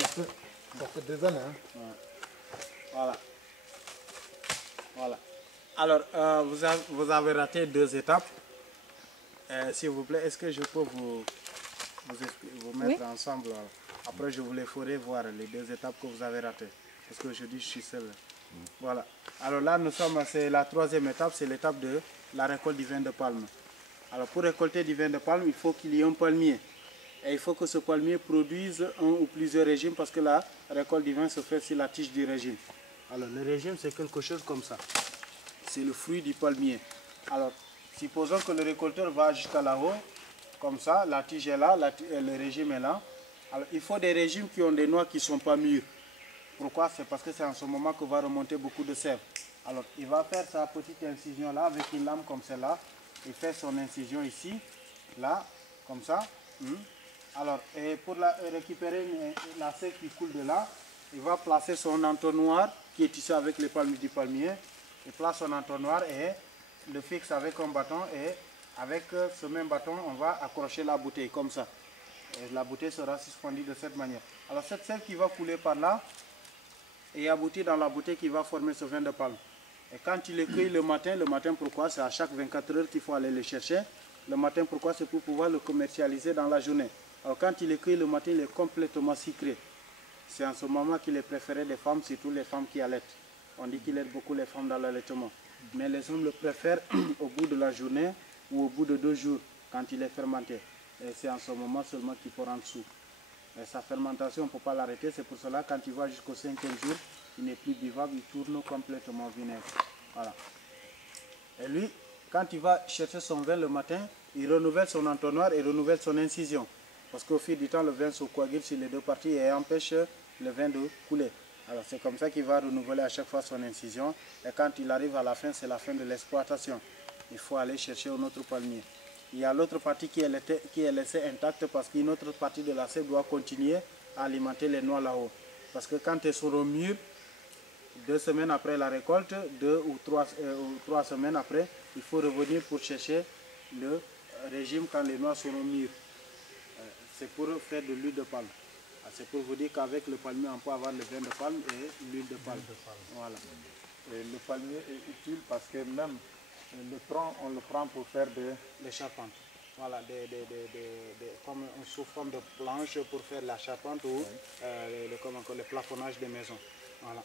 Ça fait des années. Hein. Ouais. Voilà. Voilà. Alors, vous avez raté 2 étapes. S'il vous plaît, est-ce que je peux vous mettre ensemble? Après, je vous les ferai voir les 2 étapes que vous avez ratées. Parce qu'aujourd'hui, je suis seul. Voilà. Alors là, c'est la 3e étape, c'est l'étape de la récolte du vin de palme. Alors, pour récolter du vin de palme, il faut qu'il y ait un palmier. Et il faut que ce palmier produise un ou plusieurs régimes parce que la récolte du vin se fait sur la tige du régime. Alors, le régime, c'est quelque chose comme ça. C'est le fruit du palmier. Alors, supposons que le récolteur va jusqu'à là-haut, comme ça, la tige est là, le régime est là. Alors, il faut des régimes qui ont des noix qui ne sont pas mûres. Pourquoi? C'est parce que c'est en ce moment que va remonter beaucoup de sève. Alors, il va faire sa petite incision là, avec une lame comme celle-là. Il fait son incision ici, là, comme ça. Alors, et pour récupérer la sève qui coule de là, il va placer son entonnoir qui est ici avec les palmes du palmier. Il place son entonnoir et le fixe avec un bâton et avec ce même bâton, on va accrocher la bouteille comme ça. Et la bouteille sera suspendue de cette manière. Alors cette sève qui va couler par là et aboutir dans la bouteille qui va former ce vin de palme. Et quand il est cueilli le matin pourquoi? C'est à chaque 24 heures qu'il faut aller le chercher. Le matin pourquoi? C'est pour pouvoir le commercialiser dans la journée. Alors quand il est cueilli le matin, il est complètement sucré. C'est en ce moment qu'il est préféré des femmes, surtout les femmes qui allaitent. On dit qu'il aide beaucoup les femmes dans l'allaitement. Mais les hommes le préfèrent au bout de la journée ou au bout de 2 jours, quand il est fermenté. Et c'est en ce moment seulement qu'il faut rendre sous. Et sa fermentation, on ne peut pas l'arrêter. C'est pour cela, quand il va jusqu'au 5e jour, il n'est plus buvable, il tourne complètement vinaigre. Voilà. Et lui, quand il va chercher son vin le matin, il renouvelle son entonnoir et renouvelle son incision. Parce qu'au fil du temps, le vin se coagule sur les 2 parties et empêche le vin de couler. Alors c'est comme ça qu'il va renouveler à chaque fois son incision. Et quand il arrive à la fin, c'est la fin de l'exploitation. Il faut aller chercher un autre palmier. Il y a l'autre partie qui est laissée intacte parce qu'une autre partie de la sève doit continuer à alimenter les noix là-haut. Parce que quand elles seront mûres, 2 semaines après la récolte, 2 ou 3 semaines après, il faut revenir pour chercher le régime quand les noix seront mûres. C'est pour faire de l'huile de palme. C'est pour vous dire qu'avec le palmier, on peut avoir le vin de palme et l'huile de palme. Voilà. Et le palmier est utile parce que même le tronc, on le prend pour faire des charpentes. Voilà, comme sous forme de planche pour faire la charpente ou le plafonnage des maisons. Voilà.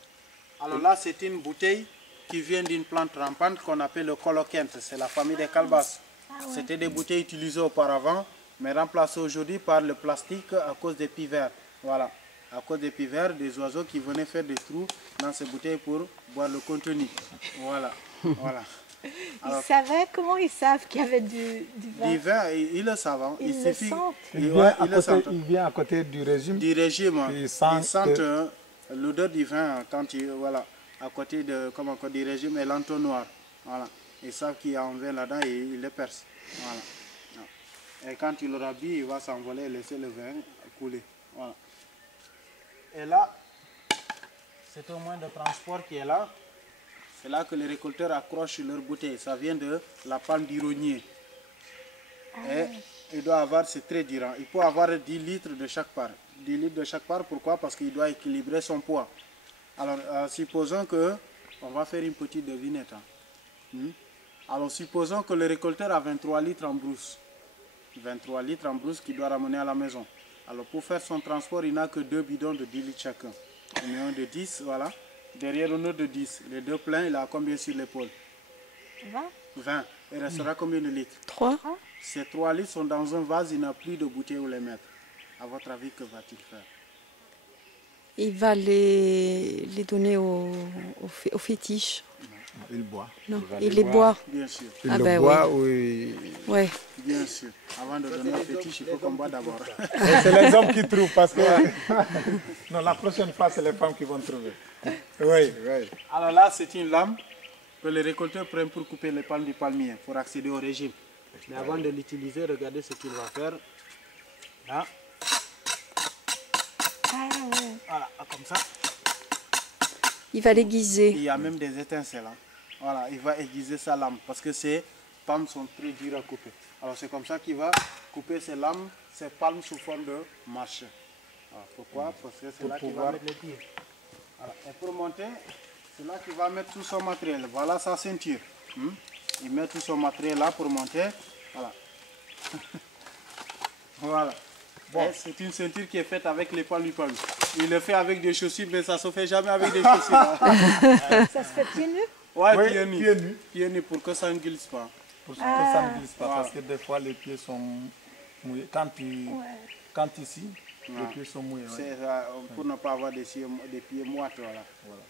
Alors là, c'est une bouteille qui vient d'une plante rampante qu'on appelle le coloquinte. C'est la famille des calebasses. C'était des bouteilles utilisées auparavant, mais remplacées aujourd'hui par le plastique à cause des pivers. Voilà, à cause des pivers, des oiseaux qui venaient faire des trous dans ces bouteilles pour boire le contenu. Voilà, voilà. Alors, ils savaient, comment ils savent qu'il y avait du vin? Du vin, ils le savent. Hein. Ils le sentent. Il vient à côté du régime. Du régime, ils sentent l'odeur du vin quand il, voilà, à côté du régime et l'entonnoir. Voilà. Ils savent qu'il y a un vin là-dedans et ils le percent. Voilà. Et quand il aura bu, il va s'envoler et laisser le vin couler. Voilà. Et là, c'est un moyen de transport qui est là. C'est là que les récolteurs accrochent leur bouteille. Ça vient de la palme du rognier. Et il doit avoir, c'est très durant. Il peut avoir 10 litres de chaque part. 10 litres de chaque part, pourquoi? Parce qu'il doit équilibrer son poids. Alors, supposons que, on va faire une petite devinette. Hein. Alors, supposons que le récolteur a 23 litres en brousse. 23 litres en brousse qu'il doit ramener à la maison. Alors, pour faire son transport, il n'a que 2 bidons de 10 litres chacun. Il met un de 10, voilà. Derrière un autre de 10. Les 2 pleins, il a combien sur l'épaule? 20. 20. Il restera combien de litres? 3. Ces 3 litres sont dans un vase, il n'a plus de bouteille où les mettre. À votre avis, que va-t-il faire? Il va les donner au fétiche. Il boit. Non, il les boit. Bien sûr. Il le boit ou Ouais. Bien sûr. Avant de donner au fétiche, il faut qu'on boit d'abord. C'est les hommes qui trouvent parce que... Non, la prochaine fois, c'est les femmes qui vont trouver. Oui, oui. Alors là, c'est une lame que les récolteurs prennent pour couper les palmes du palmier, pour accéder au régime. Mais avant de l'utiliser, regardez ce qu'il va faire. Là. Voilà, comme ça. Il va l'aiguiser. Il y a même des étincelles. Hein. Voilà, il va aiguiser sa lame parce que ces palmes sont très dures à couper. Alors c'est comme ça qu'il va couper ces lames, ces palmes sous forme de marche. Alors, pourquoi? Parce que c'est Pour là qu'il va pouvoir- mettre les pieds. Voilà. Et pour monter, c'est là qu'il va mettre tout son matériel. Voilà sa ceinture. Il met tout son matériel là pour monter. Voilà. Voilà. Bon. C'est une ceinture qui est faite avec les palu-palu. Il le fait avec des chaussures, mais ça ne se fait jamais avec des chaussures. Hein. Ça se fait pieds nus? Ouais, Oui, pieds nus. pieds nus. Pieds nus pour que ça ne glisse pas. Pour que ça ne glisse pas, Voilà. parce que des fois les pieds sont mouillés. Quand ici, les pieds sont mouillés. ouais. C'est pour ne pas avoir des pieds moites. Voilà. Voilà.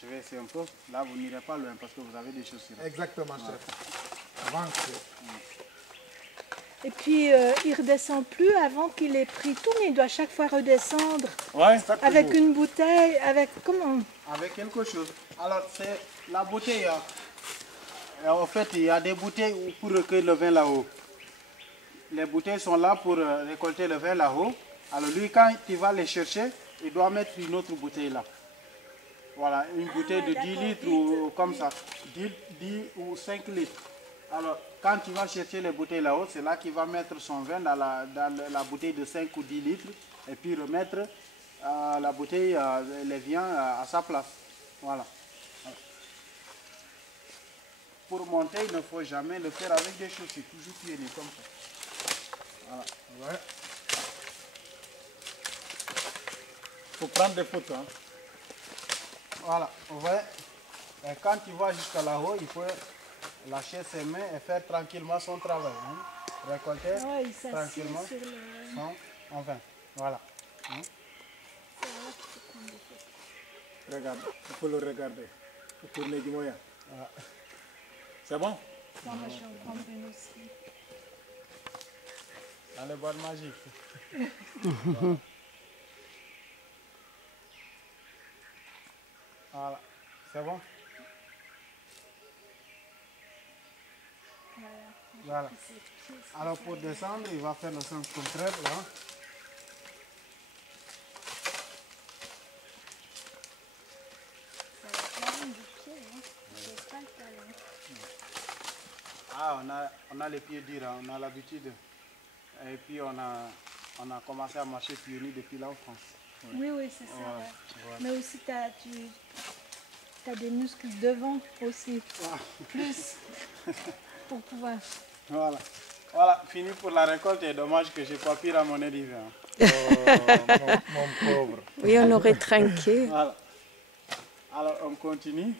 Je vais essayer un peu. Là, vous n'irez pas loin parce que vous avez des chaussures. Exactement, chef. Avance. Et puis, il redescend plus avant qu'il ait pris tout, mais il doit chaque fois redescendre Ouais, avec une bouteille, avec comment? avec quelque chose. Alors, c'est la bouteille. En fait, il y a des bouteilles pour recueillir le vin là-haut. Les bouteilles sont là pour récolter le vin là-haut. Alors, lui, quand il va les chercher, il doit mettre une autre bouteille là. Voilà, une bouteille de 10 litres ou comme ça. 10 ou 5 litres. Alors, quand il va chercher les bouteilles là-haut, c'est là qu'il va mettre son vin dans la bouteille de 5 ou 10 litres et puis remettre la bouteille, les viands à sa place. Voilà. Pour monter, il ne faut jamais le faire avec des chaussures, toujours pieds nus comme ça. Voilà. Ouais. Faut prendre des photos. Hein. Voilà, vous voyez. Et quand il va jusqu'à là-haut, il faut lâcher ses mains et faire tranquillement son travail. Hein. Récolter Ouais, il s'assied tranquillement sur le... son vin. Voilà. Hein. Regarde, il faut le regarder. Il faut tourner du moyen. C'est bon? Attends, moi, je vais en prendre une aussi. Dans les boîtes magiques. Voilà, c'est bon? Voilà. Alors pour descendre, il va faire le sens contraire là. Ça va faire du pied, hein. C'est pas le talent. Ah, on a les pieds durs, hein, on a l'habitude. Et puis on a commencé à marcher pieds nus depuis là en France. Oui, oui, c'est ça. Ouais. Mais aussi, tu as des muscles devant aussi. Plus. Pour pouvoir. Voilà. Voilà, fini pour la récolte. Et dommage que j'ai pas pu ramener du vin. Oh, mon pauvre. Oui, on aurait trinqué. Voilà. Alors on continue.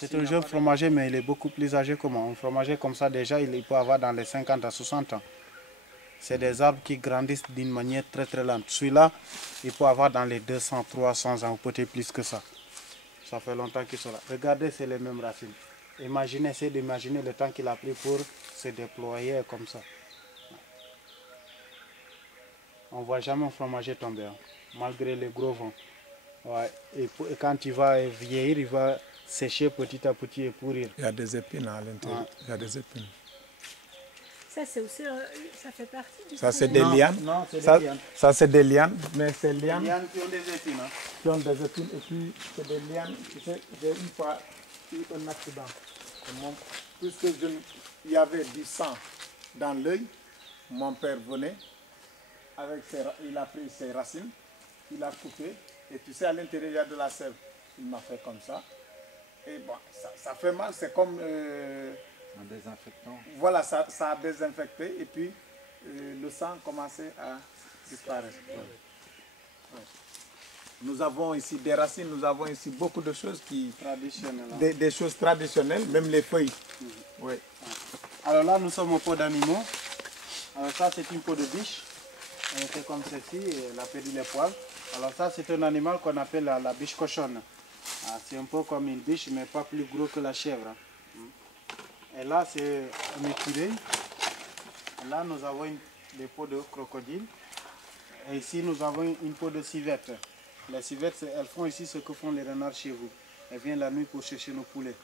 C'est un jeune fromager, mais il est beaucoup plus âgé que moi. Un fromager comme ça, déjà, il peut avoir dans les 50 à 60 ans. C'est des arbres qui grandissent d'une manière très très lente. Celui-là, il peut avoir dans les 200, 300 ans, ou peut-être plus que ça. Ça fait longtemps qu'ils sont là. Regardez, c'est les mêmes racines. Imaginez, essayez d'imaginer le temps qu'il a pris pour se déployer comme ça. On ne voit jamais un fromager tomber, hein, malgré les gros vents. Ouais. Et quand il va vieillir, il va sécher petit à petit et pourrir. Il y a des épines à l'intérieur. Ouais. Il y a des épines. Ça, c'est aussi. Ça fait partie du Ça, c'est travail. des lianes. Non, c'est Ça, des lianes. ça, c'est des lianes. Mais ces Les lianes lianes qui ont des épines. Hein. qui ont des épines. Et puis, c'est des lianes. Tu sais, j'ai une fois eu un accident. Puisque il y avait du sang dans l'œil, mon père venait, il a pris ses racines, il a coupé. Et tu sais, à l'intérieur, il y a de la sève. Il m'a fait comme ça. Et bon, ça fait mal. C'est comme... Un désinfectant. Voilà, ça a désinfecté et puis le sang commençait à disparaître. Ouais. Nous avons ici des racines, nous avons ici beaucoup de choses Traditionnelles. Hein. des choses traditionnelles, même les feuilles. Oui. Alors là, nous sommes au pot d'animaux. Alors ça, c'est une peau de biche. Elle était comme celle-ci, elle a perdu les poils. Alors ça, c'est un animal qu'on appelle la biche cochonne. Ah, c'est un peu comme une biche, mais pas plus gros que la chèvre. Hein. Et là, c'est un écureuil. Là, nous avons des peaux de crocodile. Et ici, nous avons une peau de civette. Les civettes, elles font ici ce que font les renards chez vous. Elles viennent la nuit pour chercher nos poulets.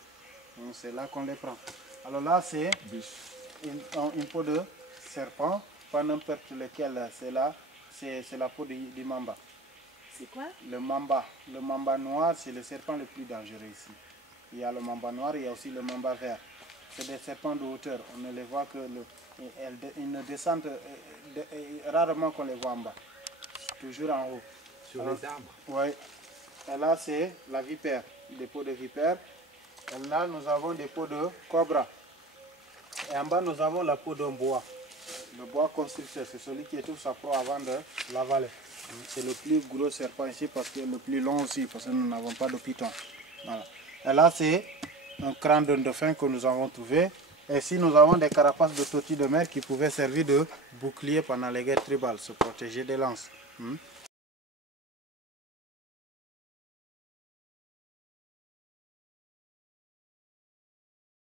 Donc, c'est là qu'on les prend. Alors là, c'est une peau de serpent, pas n'importe lequel. C'est la peau du mamba. C'est quoi? Le mamba noir, c'est le serpent le plus dangereux ici. Il y a le mamba noir, il y a aussi le mamba vert. c'est des serpents de hauteur. On ne les voit que ils ne descendent rarement qu'on les voit en bas. Toujours en haut. Sur les arbres. Oui. Et là, c'est la vipère, des peaux de vipère. Et là, nous avons des peaux de cobra. Et en bas, nous avons la peau d'un bois. Le bois constricteur, c'est celui qui étouffe sa proie avant de l'avaler. C'est le plus gros serpent ici parce que le plus long aussi, parce que nous n'avons pas de python. Voilà. Et là, c'est un crâne de dauphin que nous avons trouvé. Et ici, nous avons des carapaces de tortues de mer qui pouvaient servir de bouclier pendant les guerres tribales, se protéger des lances.